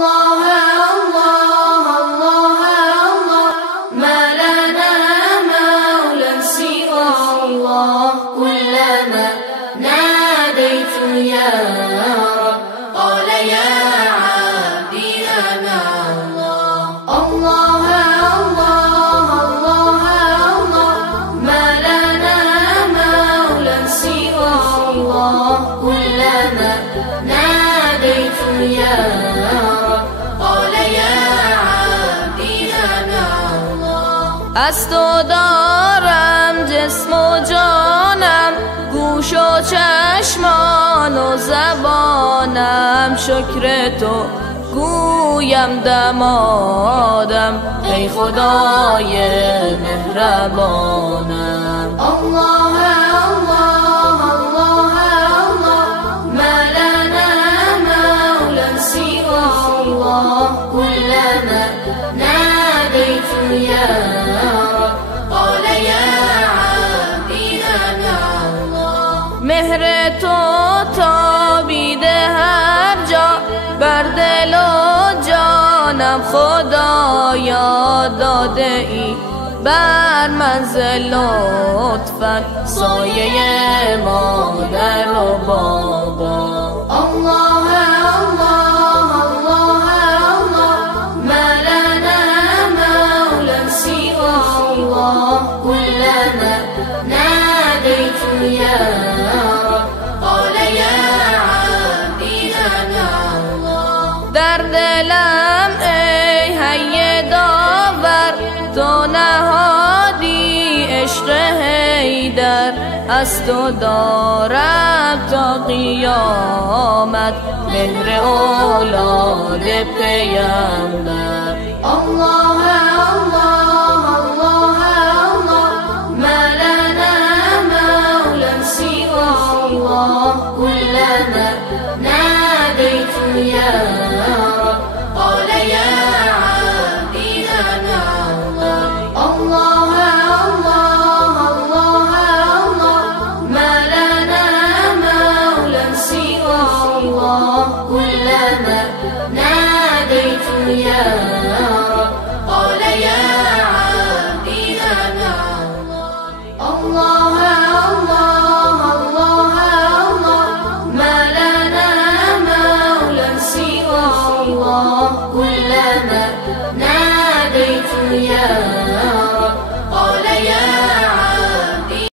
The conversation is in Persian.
الله الله الله الله ما لنا مولى سوى الله كلما ناديت يا رب قال يا عبدي أنا الله الله الله الله الله ما لنا مولى سوى الله كلما ناديت يا رب قال يا عبدي أنا الله از تو دارم جسم و جانم گوش و چشمان و زبانم شکر تو گویم دمادم ای خدای مهربانم الله الله الله الله ما لنا مولى سوى الله كلما ناديت يا رب قال يا عبدي أنا الله مهر تو تابیده هر جا بر دل و جانم خدایا داده ای بر منزل لطفاً سایه مادر و بابا الله الله الله الله ما لنا مولى سوى الله كلما ناديت يا رب قال يا عبدي أنا الله در دلم ای حی داور تو نهادی عشق حیدر از تو دارم تا قیامت مهر اولاد پیامبر الله الله الله الله ما لنا مولى سوى الله كلما ناديت يا